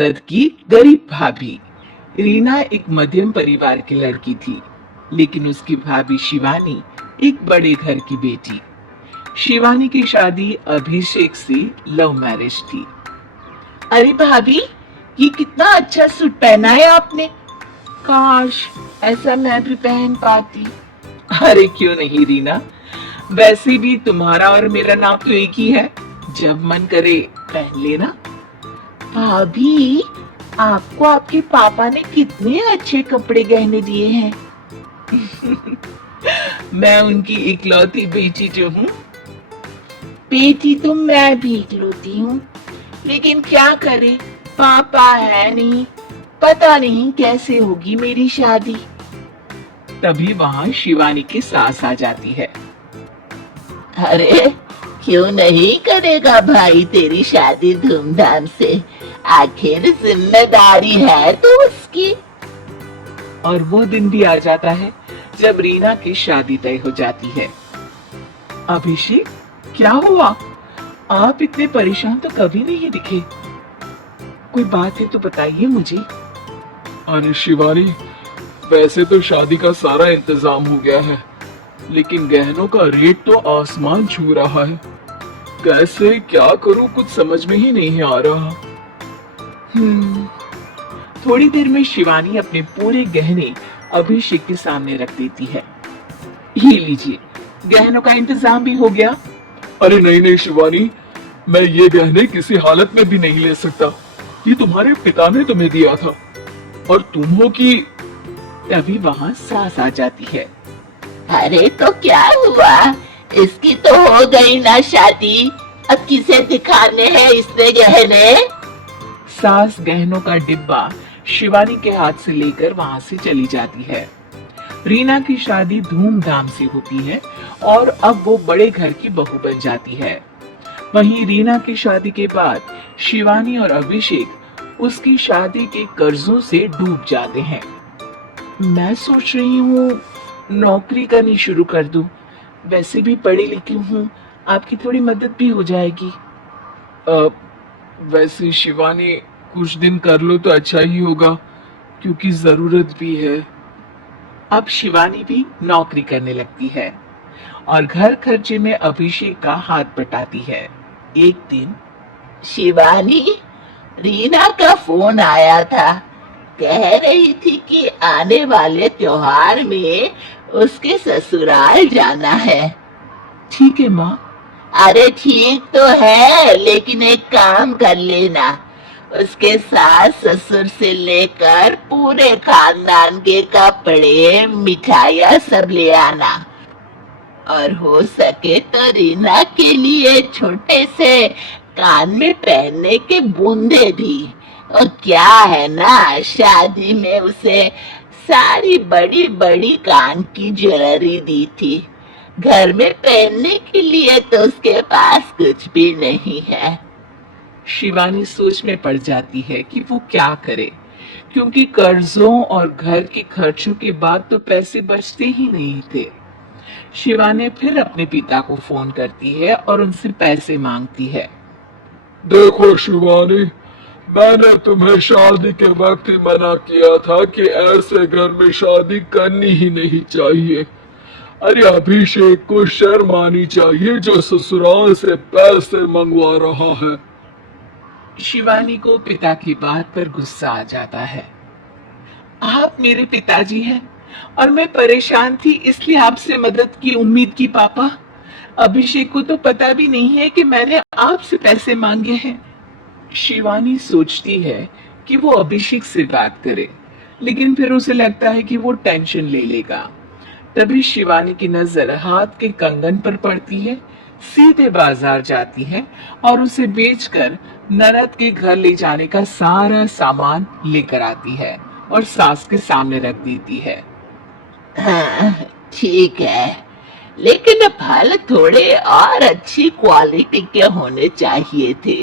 भारत की गरीब भाभी। रीना एक मध्यम परिवार की लड़की थी, लेकिन उसकी भाभी शिवानी एक बड़े घर की बेटी। शिवानी की शादी अभिषेक से लव मैरिज थी। अरे भाभी, ये कितना अच्छा सूट पहना है आपने। काश ऐसा मैं भी पहन पाती। अरे क्यों नहीं रीना, वैसे भी तुम्हारा और मेरा नाम तो एक ही है। जब मन करे पहन लेना। भाभी, आपको आपके पापा ने कितने अच्छे कपड़े गहने दिए हैं। मैं उनकी इकलौती बेटी जो हूँ। बेटी तो मैं भी इकलौती हूँ, लेकिन क्या करे, पापा है नहीं। पता नहीं कैसे होगी मेरी शादी। तभी वहाँ शिवानी की सास आ जाती है। अरे क्यों नहीं करेगा भाई तेरी शादी धूमधाम से, आखिर जिम्मेदारी है तो उसकी। और वो दिन भी आ जाता है जब रीना की शादी तय हो जाती है। अभिषेक, क्या हुआ? आप इतने परेशान तो कभी नहीं दिखे। कोई बात है तो बताइए मुझे। अरे शिवानी, वैसे तो शादी का सारा इंतजाम हो गया है, लेकिन गहनों का रेट तो आसमान छू रहा है। कैसे क्या करूं, कुछ समझ में ही नहीं आ रहा। थोड़ी देर में शिवानी अपने पूरे गहने अभिषेक के सामने रख देती है। ये लीजिए, गहनों का इंतजाम भी हो गया। अरे नहीं नहीं शिवानी, मैं ये गहने किसी हालत में भी नहीं ले सकता। ये तुम्हारे पिता ने तुम्हें दिया था, और तुम हो कि। तभी वहाँ सास आ जाती है। अरे तो क्या हुआ, इसकी तो हो गई ना शादी, अब किसे दिखाने हैं इसने गहने। सास गहनों का डिब्बा शिवानी के हाथ से लेकर वहाँ से चली जाती है। रीना की शादी धूमधाम से होती है और अब वो बड़े घर की बहू बन जाती है। वहीं रीना की शादी के बाद शिवानी और अभिषेक उसकी शादी के कर्जों से डूब जाते हैं। मैं सोच रही हूँ नौकरी करनी शुरू कर दूं। वैसे भी पढ़ी लिखी हूँ, आपकी थोड़ी मदद भी हो जाएगी। वैसे शिवानी, कुछ दिन कर लो तो अच्छा ही होगा, क्योंकि जरूरत भी है। अब शिवानी भी नौकरी करने लगती है और घर खर्चे में अभिषेक का हाथ बटाती है। एक दिन शिवानी, रीना का फोन आया था, कह रही थी कि आने वाले त्योहार में उसके ससुराल जाना है। ठीक है माँ। अरे ठीक तो है, लेकिन एक काम कर लेना, उसके सास ससुर से लेकर पूरे खानदान के कपड़े मिठाइयाँ सब ले आना, और हो सके तो रीना के लिए छोटे से कान में पहनने के बूंदे भी। और क्या है ना, शादी में उसे सारी बड़ी बड़ी कान की ज्वेलरी दी थी, घर में पहनने के लिए तो उसके पास कुछ भी नहीं है। शिवानी सोच में पड़ जाती है कि वो क्या करे, क्योंकि कर्जों और घर के खर्चों के बाद तो पैसे बचते ही नहीं थे। शिवानी फिर अपने पिता को फोन करती है और उनसे पैसे मांगती है। देखो शिवानी, मैंने तुम्हें शादी के वक्त ही मना किया था कि ऐसे घर में शादी करनी ही नहीं चाहिए। अरे अभिषेक को शर्म आनी चाहिए जो ससुराल से पैसे मंगवा रहा है। शिवानी को पिता की बात पर गुस्सा आ जाता है। आप मेरे पिताजी हैं और मैं परेशान थी इसलिए आपसे मदद की उम्मीद की पापा। अभिषेक को तो पता भी नहीं है कि मैंने आपसे पैसे मांगे हैं। शिवानी सोचती है कि वो अभिषेक से बात करे, लेकिन फिर उसे लगता है कि वो टेंशन ले लेगा। तभी शिवानी की नजर हाथ के कंगन पर पड़ती है, सीधे बाजार जाती है और उसे बेचकर ननद के घर ले जाने का सारा सामान लेकर आती है और सास के सामने रख देती है। हाँ ठीक है, लेकिन फल थोड़े और अच्छी क्वालिटी के होने चाहिए थे।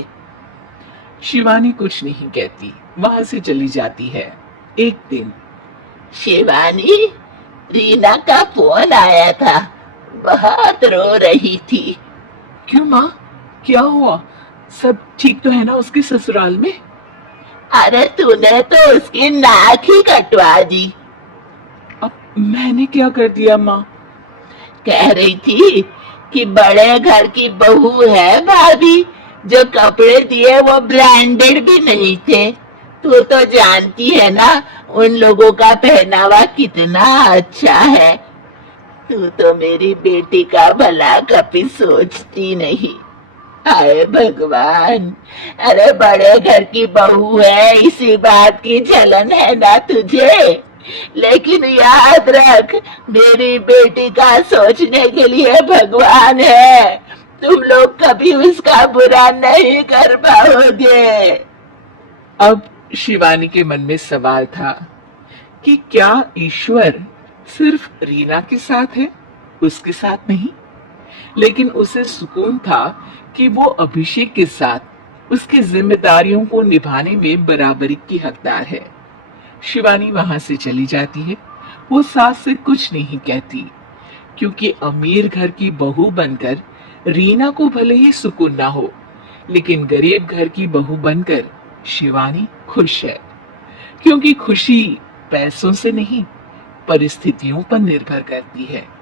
शिवानी कुछ नहीं कहती, वहां से चली जाती है। एक दिन शिवानी, रीना का फोन आया था, बहुत रो रही थी। क्यों माँ, क्या हुआ? सब ठीक तो है ना उसके ससुराल में? अरे तूने तो उसकी नाक ही कटवा दी। अब मैंने क्या कर दिया माँ? कह रही थी कि बड़े घर की बहू है भाभी, जो कपड़े दिए वो ब्रांडेड भी नहीं थे। तू तो जानती है ना उन लोगों का पहनावा कितना अच्छा है। तू तो मेरी बेटी का भला कभी सोचती नहीं। हाय भगवान, अरे बड़े घर की बहू है इसी बात की जलन है ना तुझे, लेकिन याद रख मेरी बेटी का सोचने के लिए भगवान है। तुम लोग कभी उसका बुरा नहीं कर पाओगे। अब शिवानी के मन में सवाल था कि क्या ईश्वर सिर्फ रीना के साथ है, उसके साथ नहीं? लेकिन उसे सुकून था कि वो अभिषेक के साथ उसकी जिम्मेदारियों को निभाने में बराबरी की हकदार है। शिवानी वहां से चली जाती है। वो सास से कुछ नहीं कहती, क्योंकि अमीर घर की बहू बनकर रीना को भले ही सुकून ना हो, लेकिन गरीब घर की बहू बनकर शिवानी खुश है। क्योंकि खुशी पैसों से नहीं, परिस्थितियों पर निर्भर करती है।